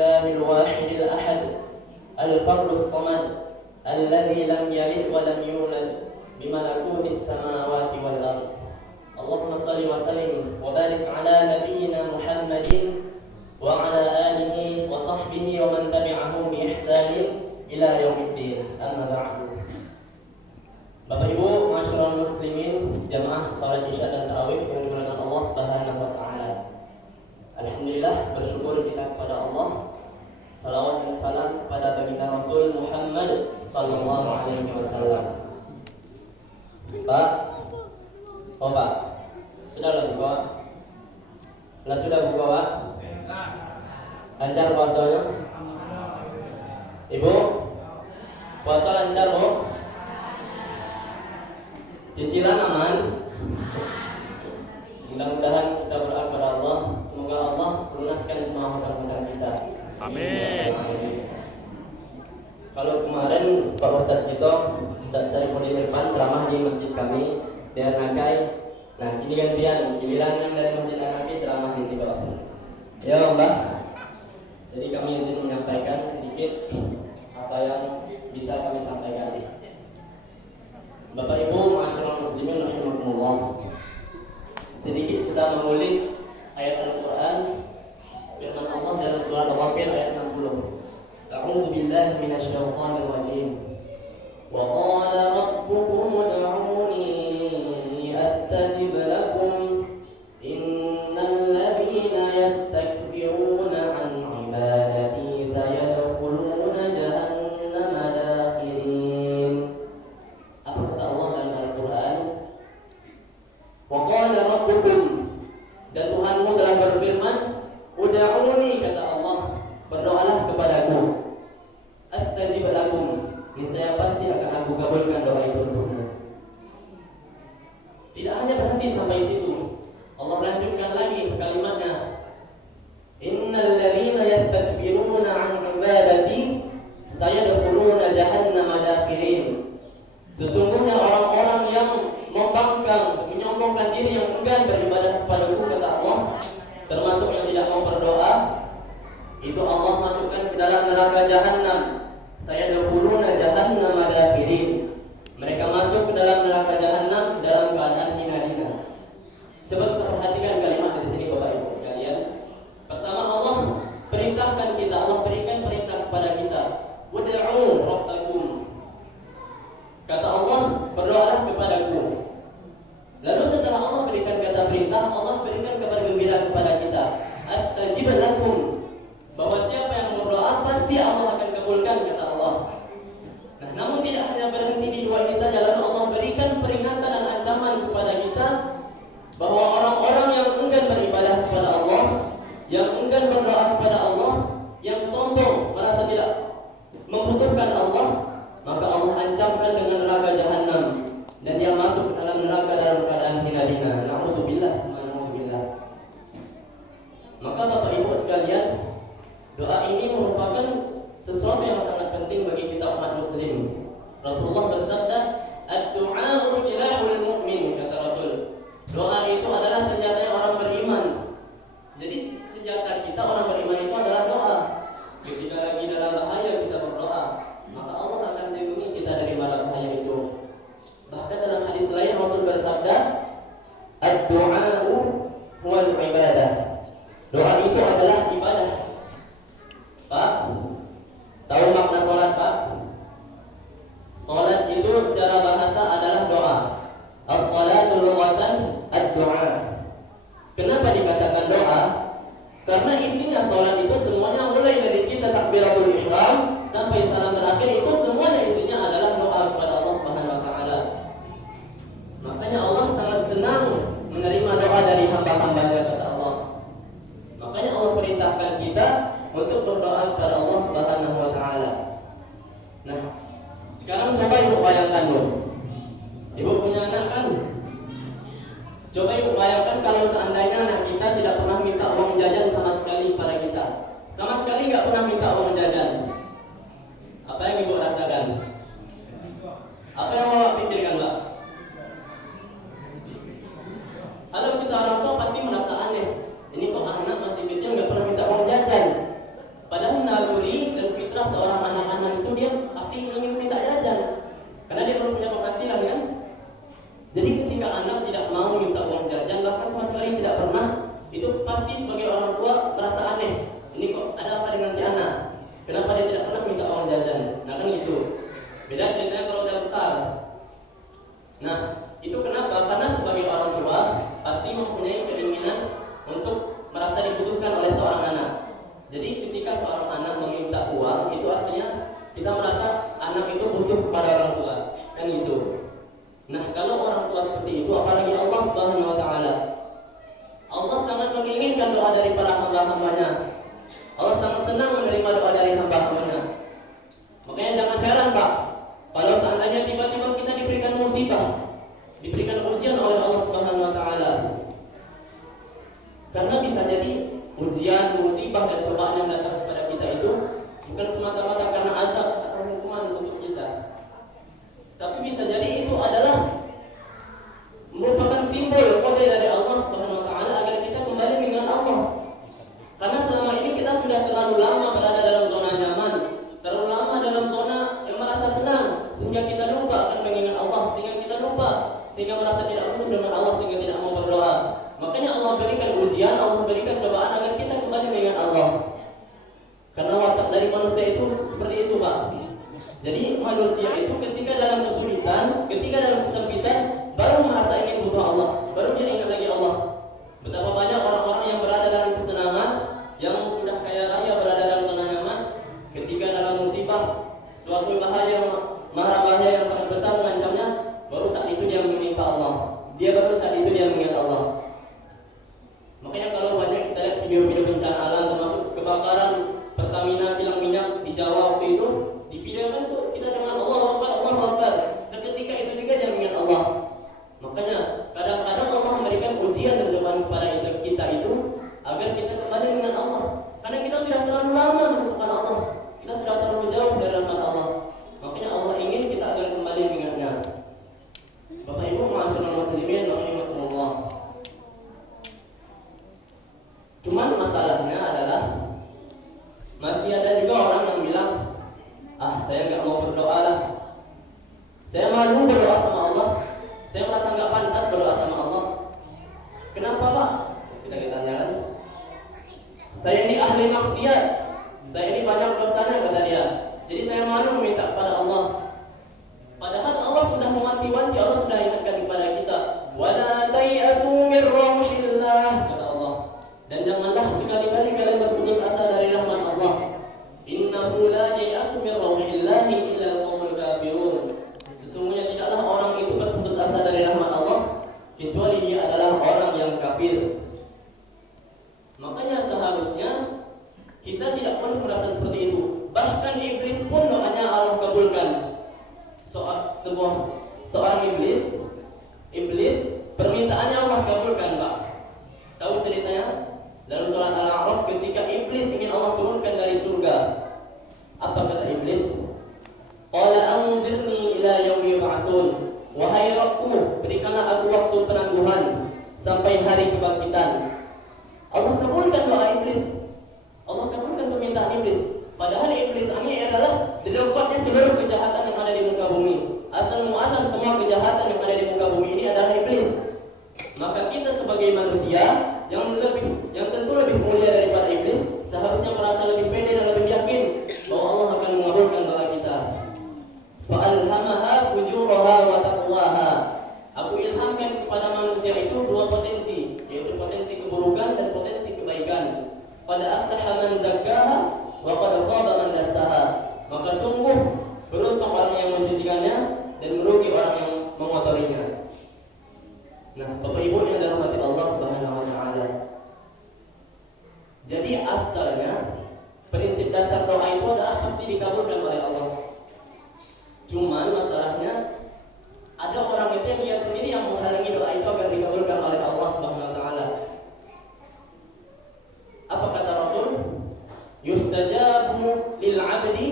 لله الواحد الأحد الفرد الصمد الذي لم يلد ولم يولد بملكوت السماوات والأرض. اللهم صل وسلم وبارك على نبينا محمد وعلى آله وصحبه ومن تبعهم بإحسان إلى يوم الدين. أما بعد. Bapak Ibu, masyarakat muslimin, jamaah salat Isya dan tarawih yang dimuliakan Allah Subhanahu wa taala. Alhamdulillah, bersyukur kita kepada Allah. Salawat dan salam kepada baginda Rasul Muhammad sallallahu alaihi wasallam. Pak, oh Pak, sudah buka? Lah sudah buka, Pak? Lancar puasanya? Ibu, puasa lancar, Bu? Cicilan aman? Mudah-mudahan kita berdoa kepada Allah, semoga Allah melunaskan semua hutang-hutang kita. Amin. Kalau kemarin Pak Ustadz Tito, Ustadz Syarifudin Irfan ceramah di masjid kami di Arnakai. Nah, ini gantian, giliran yang dari masjid Arnakai ceramah di situ. Ya Mbak. Jadi kami izin menyampaikan sedikit apa yang bisa kami sampaikan. Bapak Ibu, masyarakat muslimin rahimakumullah. Sedikit kita mengulik ayat Al-Qur'an firman Allah dalam surah Al-Ghafir ayat 60. A'udzu billahi minasyaitonir rajim. Wa qala rabbukum ud'uni astajib lakum innal ladzina yastakbiruna 'an 'ibadati sayadkhuluna jahannama dakhirin. Apa kata Allah dalam Al-Qur'an? Wa qala rabbukum, dan Tuhanmu telah berfirman, ud'uni, kata Allah, berdoalah kepadaku, astajib lakum, niscaya pasti akan aku kabulkan doa itu untukmu. Tidak hanya berhenti sampai situ, Allah lanjutkan lagi kalimatnya, innal ladzina yastakbiruna 'an ibadati sayadkhuluna jahannama dakhirin. Sesungguhnya orang-orang yang membangkang, menyombongkan diri, yang enggan beribadah kepadaku, kata Allah, termasuk yang tidak mau berdoa, itu Allah masukkan ke dalam neraka Jahannam. Sayadkhuluna jahannama dakhirin. Mereka masuk ke dalam neraka Jahannam dalam keadaan hina-hina. Coba kita perhatikan kalimat di sini Bapak Ibu sekalian. Pertama, Allah perintahkan kita, Allah berikan perintah kepada kita, ud'u rabbakum. Kata Allah, berdoalah kepadaku. Lalu setelah Allah berikan kata perintah, Allah berikan kabar gembira kepada kita, astajib lakum, bahwa siapa yang berdoa pasti Allah akan kabulkan, kata Allah. Nah, namun tidak hanya berhenti di dua ini saja, lalu Allah berikan peringatan dan ancaman kepada kita bahwa orang-orang yang enggan beribadah kepada Allah, yang enggan berdoa kepada Allah, yang sombong, merasa tidak membutuhkan Allah, maka Allah ancamkan dengan neraka Jahannam, dan dia masuk ke dalam neraka dalam keadaan hina-hina. Na'udzubillah. Maka Bapak Ibu sekalian, doa ini merupakan sesuatu yang sangat penting bagi kita umat muslim. Rasulullah bersabda, ad-du'a'u silahul mu'min, kata Rasul. Doa itu adalah senjatanya orang beriman. Jadi senjata kita orang beriman itu adalah doa. Ketika lagi dalam bahaya kita berdoa, maka Allah akan lindungi kita dari bala bahaya itu. Bahkan dalam hadis lain Rasul bersabda, ad-du'a'u huwal ibadah. Doa itu adalah ibadah. Pak, tahu makna salat, Pak? Salat itu secara bahasa adalah doa. As-salatu lughatan ad-du'a. Kenapa dikatakan doa? Karena isinya salat itu semuanya, mulai dari kita takbiratul ihram sampai salam terakhir, itu semuanya isinya adalah doa kepada Allah Subhanahu wa taala. Makanya Allah sangat senang menerima doa dari hamba-hambanya, kata Allah. Makanya Allah perintahkan kita untuk berdoa kepada Allah Subhanahu wa taala. Nah, sekarang coba Ibu bayangkan dulu. Ibu punya anak kan? Coba Ibu bayangkan kalau seandainya anak kita tidak pernah minta uang jajan sama sekali pada kita. Sama sekali nggak pernah minta uang jajan. Apa yang Ibu rasakan? Apa yang Bapak pikirkan, Mbak? Kalau kita orang tua pasti merasa aneh. Ini kok anak masih kecil nggak pernah minta uang jajan. Padahal pasti sebagai orang tua merasa aneh. Ini kok ada apa dengan si anak? Kenapa dia tidak pernah minta uang jajan? Nah kan gitu. Beda ceritanya kalau udah besar. Nah itu kenapa? Karena sebagai orang tua pasti mempunyai keinginan untuk merasa dibutuhkan oleh seorang anak. Jadi ketika seorang anak meminta uang, itu artinya kita merasa anak itu butuh kepada orang tua, kan gitu. Nah kalau orang tua seperti itu, apalagi Allah Subhanahu Wa Taala, Allah sangat menginginkan doa dari para hamba-hambanya. Allah sangat senang menerima doa dari hamba-hambanya. Makanya jangan heran Pak, kalau seandainya tiba-tiba kita diberikan musibah, diberikan ujian oleh Allah Subhanahu Wa Taala. Karena bisa jadi ujian, musibah dan cobaan yang datang kepada kita itu bukan semata-mata karena azab atau hukuman untuk kita, tapi bisa jadi itu adalah merupakan simbol kode dari Allah Subhanahu Wa Taala agar kita kembali mengingat Allah. Karena selama ini kita sudah terlalu lama berada dalam zona nyaman, terlalu lama dalam zona yang merasa senang, sehingga kita lupa akan mengingat Allah, sehingga merasa tidak butuh dengan Allah, sehingga tidak mau berdoa. Makanya Allah berikan ujian, Allah berikan cobaan agar kita kembali mengingat Allah. Karena watak dari manusia itu seperti itu Pak. Jadi manusia itu ketika dalam kesulitan, ketika dalam kesempitan, baru merasa ingin butuh Allah, baru dia ingat lagi Allah. Betapa banyak orang-orang yang berada dalam kesenangan, yang sudah kaya raya berada dalam zona nyaman, ketika dalam musibah, suatu bahaya, mara bahaya yang sangat besar mengancamnya, baru saat itu dia menimpa Allah. Baru saat itu dia mengingat Allah. Makanya kalau banyak kita lihat video-video bencana alam, termasuk kebakaran Pertamina kilang minyak di Jawa waktu itu, di video kan tuh kita dengan Allahu Akbar. Seketika itu juga dia mengingat Allah. Makanya kadang-kadang Allah memberikan ujian dan cobaan kepada kita itu agar kita kembali mengingat Allah. Karena kita sudah terlalu lama melupakan Allah, kita sudah terlalu jauh dari rahmat Allah. Makanya Allah ingin kita agar kembali mengingatnya. Bapak Ibu ma'asyiral muslimin rahimakumullah. Cuman masalahnya adalah masih ada juga orang yang bilang, saya nggak mau berdoa lah, saya malu berdoa sama Allah, saya merasa nggak pantas berdoa sama Allah. Kenapa Pak? Kita tanyakan. Saya ini ahli maksiat, saya ini banyak dosanya kata dia. Jadi saya malu meminta kepada Allah. Padahal Allah sudah mewanti-wanti, Allah sudah ingatkan kepada kita, wala tayasu mir rahmatillah, kata Allah. Dan janganlah sekali-kali kalian berputus asa dari rahmat Allah. Innahu la yayasu min rahmatillahi illa al-qaumul kafirun. Sesungguhnya tidaklah orang itu berputus asa dari rahmat Allah kecuali dia adalah orang yang kafir. Makanya seharusnya kita tidak perlu merasa seperti itu. Bahkan iblis pun doanya Allah kabulkan. Seorang iblis permintaannya Allah kabulkan Pak. Tahu ceritanya? Dalam surat Al-A'raf ketika iblis ingin Allah turunkan dari surga, apa kata iblis? Qala anzirni ila yaumi yub'atsun. Wahai Rabbku, berikanlah aku waktu penangguhan sampai hari kebangkitan. Allah kabulkan doa iblis. Allah kabulkan permintaan iblis. Padahal iblis ini adalah dedokotnya seluruh kejahatan yang ada di muka bumi. Asal muasal semua kejahatan yang ada di muka bumi ini adalah iblis. Maka kita sebagai manusia yang tentu lebih mulia daripada iblis, seharusnya merasa lebih pede dan lebih yakin bahwa Allah akan mengabulkan doa kita. Fa'alhamaha fujuraha wa taqwaha. Aku ilhamkan kepada manusia itu dua potensi, yaitu potensi keburukan dan potensi kebaikan. Qad aflaha man zakkaha wa qad khaba man dassaha. Maka sungguh beruntung orang yang mencucikannya dan merugi orang yang mengotorinya. Nah, Bapak Ibu yang dirahmati Allah Subhanahu wa taala. Jadi asalnya prinsip dasar doa itu adalah pasti dikabulkan oleh Allah. Cuman masalahnya ada orang itu yang dia sendiri yang menghalangi doa itu agar dikabulkan oleh Allah Subhanahu wa taala. Apa kata Rasul? Yustajabu lil 'abdi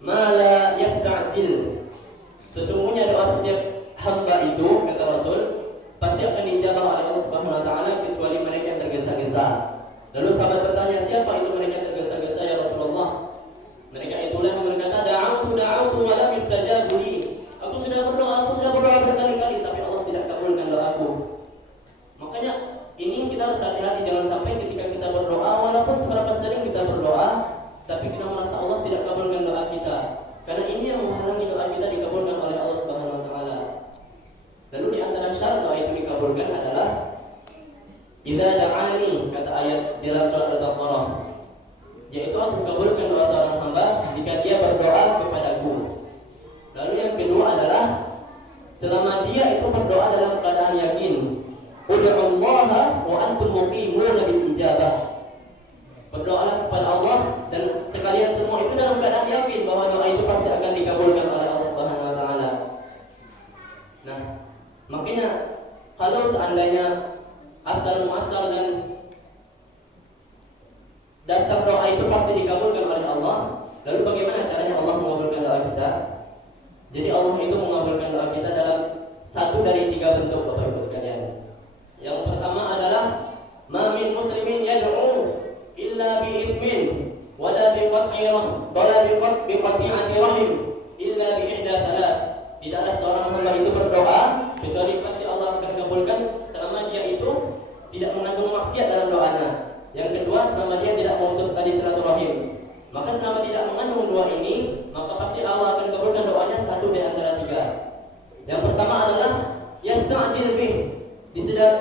ma la yasta'jil. Sesungguhnya doa setiap hamba itu, kata Rasul, pasti akan dijawab oleh Allah Subhanahu wa taala kecuali mereka yang tergesa-gesa. Lalu sahabat bertanya, siapa itu mereka yang tergesa-gesa ya Rasulullah? Mereka itulah yang berkata, da'autu wa lam yustajabu li. Aku sudah berdoa berkali-kali tapi Allah tidak kabulkan doaku. Makanya ini kita harus hati-hati, jangan sampai seberapa sering kita berdoa, tapi kita merasa Allah tidak kabulkan doa kita. Karena ini yang menghalangi doa kita dikabulkan oleh Allah Subhanahu wa taala. Lalu di antara syarat doa itu dikabulkan adalah idza da'ani, kata ayat di dalam surat Al-Baqarah, yaitu aku kabulkan doa seorang hamba jika dia berdoa kepadaku. Lalu yang kedua adalah selama dia itu berdoa dalam keadaan yakin. Ud'ullaha wa antum muqimuna bil ijabah. Berdoalah kepada Allah dan sekalian semua itu dalam keadaan yakin bahwa doa itu pasti akan dikabulkan oleh Allah Subhanahu wa taala. Nah, makanya kalau seandainya asal muasal dan dasar doa itu pasti dikabulkan oleh Allah, lalu bagaimana caranya Allah mengabulkan doa kita? Jadi Allah itu mengabulkan doa kita dalam satu dari tiga bentuk, Bapak Ibu sekalian. Yang pertama adalah ma min muslimin yad'u illa bi ithmin wala bi qat'i'ati rahim illa bi ihda thalath. Tidaklah seorang hamba itu berdoa kecuali pasti Allah akan kabulkan selama dia itu tidak mengandung maksiat dalam doanya. Yang kedua, selama dia tidak memutus tali silaturahim. Maka selama tidak mengandung dua ini, maka pasti Allah akan kabulkan doanya satu di antara tiga. Yang pertama adalah yasta'jil bih,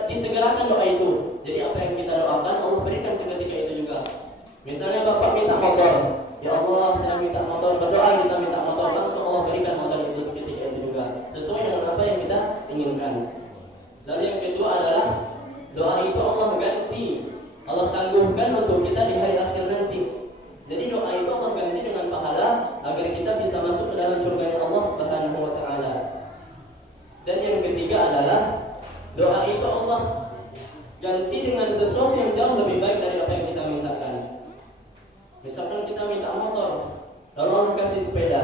disegerakan doa itu. Jadi apa yang kita doakan Allah berikan seketika itu juga. Misalnya Bapak minta motor, ya Allah saya minta motor, berdoa kita minta motor, langsung Allah berikan motor itu seketika itu juga, sesuai dengan apa yang kita inginkan. Lalu yang kedua adalah doa itu Allah ganti, Allah tangguhkan untuk kita di hari akhir nanti. Jadi doa itu Allah ganti dengan pahala agar kita bisa masuk ke dalam surga Allah Subhanahu wa taala. Dan yang ketiga adalah doa itu Allah ganti dengan sesuatu yang jauh lebih baik dari apa yang kita mintakan. Misalkan kita minta motor, lalu Allah kasih sepeda.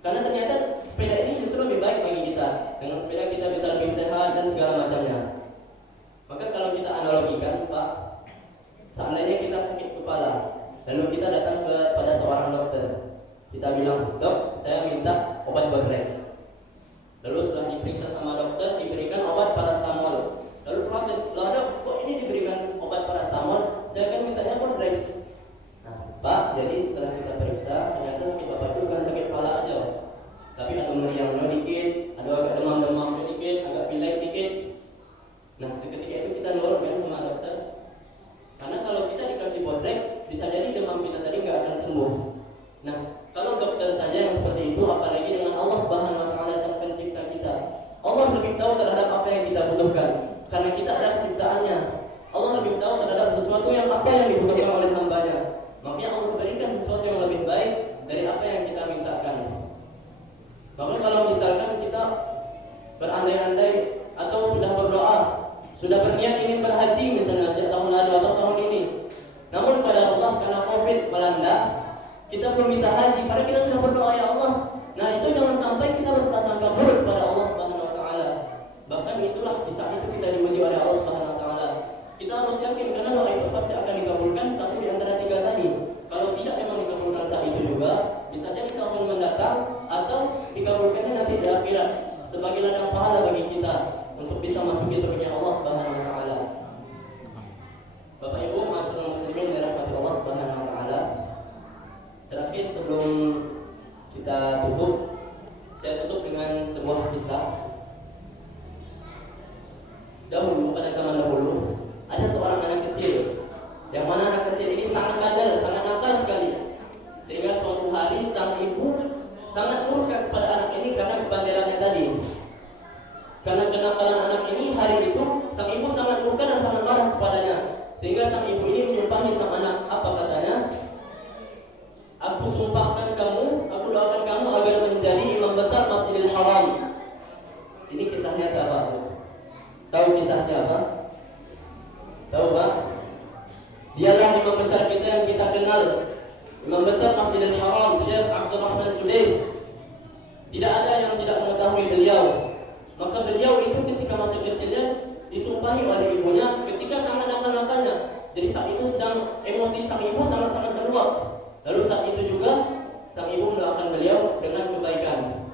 Karena ternyata sepeda ini justru lebih baik bagi kita. Dengan sepeda kita bisa lebih sehat dan segala macamnya. Maka kalau kita analogikan, Pak, seandainya kita sakit kepala, lalu kita datang kepada seorang dokter, kita bilang, dok, saya minta obat Bedrex. Lalu setelah diperiksa sama dokter, diberikan obat paracetamol. Lalu protes, loh dok, kok ini diberikan obat paracetamol? Saya kan mintanya Bedrex. Nah, Pak, jadi setelah kita periksa, ternyata sakit Bapak itu bukan sakit kepala aja, tapi ada meriang dikit, ada agak demam-demam sedikit, agak pilek dikit. Nah, seketika itu kita nurut kan sama dokter. Karena kalau kita dikasih Bedrex, bisa jadi demam kita tadi nggak akan sembuh. Nah, kalau dokter saja yang seperti itu, apalagi dengan Allah Subhanahu wa taala sang pencipta kita. Allah lebih tahu terhadap apa yang kita butuhkan, karena kita adalah ciptaannya. Allah lebih tahu terhadap sesuatu yang apa yang dibutuhkan oleh hambanya. Makanya Allah berikan sesuatu yang lebih baik dari apa yang kita mintakan. Bahkan kalau misalkan kita berandai-andai atau sudah berdoa, sudah berniat ingin berhaji misalnya sejak tahun lalu atau tahun ini, namun pada Allah karena COVID melanda, kita belum bisa haji karena kita sudah berdoa ya Allah. Nah, itu jangan sampai kita berprasangka buruk pada Allah Subhanahu wa taala. Bahkan itulah di saat itu kita diuji oleh Allah Subhanahu wa taala. Kita harus yakin karena doa itu pasti akan dikabulkan satu di antara tiga tadi. Kalau tidak memang dikabulkan saat itu juga, bisa jadi tahun mendatang atau dikabulkannya nanti di akhirat sebagai ladang pahala bagi kita untuk bisa masuk ke surga Allah Subhanahu wa taala. Bapak Ibu, masyaallah muslimin dirahmati Allah Subhanahu wa taala. Terakhir sebelum kita tutup, saya tutup dengan sebuah kisah. Dahulu, pada zaman dahulu, ada seorang anak kecil, yang mana anak kecil ini sangat bandel, sangat nakal sekali. Sehingga suatu hari sang ibu sangat murka kepada anak ini karena kebandelannya tadi. Karena kenakalan anak ini, hari itu sang ibu sangat murka dan sangat marah kepadanya. Sehingga sang ibu ini menyumpahi sang anak, apa katanya? Aku sumpahkan kamu, aku doakan kamu agar menjadi imam besar Masjidil Haram. Ini kisah nyata, Pak. Tahu kisah siapa? Tahu, Pak? Dialah imam besar kita yang kita kenal, imam besar Masjidil Haram, Syekh Abdul Rahman Sudais. Tidak ada yang tidak mengetahui beliau. Maka beliau itu ketika masih kecilnya disumpahi oleh ibunya ketika sangat nakal-nakalnya. Jadi saat itu sedang emosi sang ibu sangat-sangat meluap. Lalu saat itu juga sang ibu mendoakan beliau dengan kebaikan.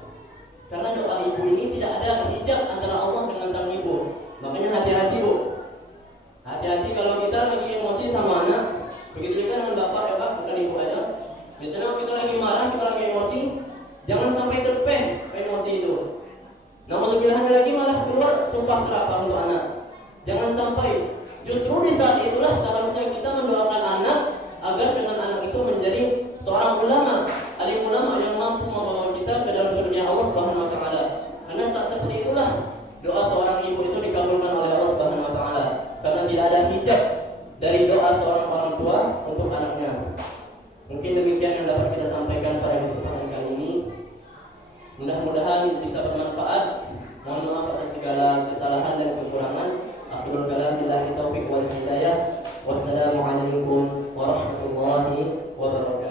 Karena doa ibu ini tidak ada hijab antara Allah dengan sang ibu. Makanya hati-hati, Bu. Hati-hati kalau kita lagi emosi sama anak, begitu sampai. Justru di saat itulah seharusnya kita mendoakan anak agar dengan anak itu menjadi seorang ulama, alim ulama yang mampu membawa kita ke dalam surga Allah Subhanahu wa taala. Karena saat seperti itulah doa seorang ibu itu dikabulkan oleh Allah Subhanahu wa taala. Karena tidak ada hijab dari doa seorang orang tua untuk anaknya. Mungkin demikian yang dapat kita sampaikan pada kesempatan kali ini. Mudah-mudahan bisa bermanfaat. Mohon maaf atas segala kesalahan dan kekurangan. Akhirul kalam billahi taufiq wal hidayah. Wassalamualaikum warahmatullahi wabarakatuh.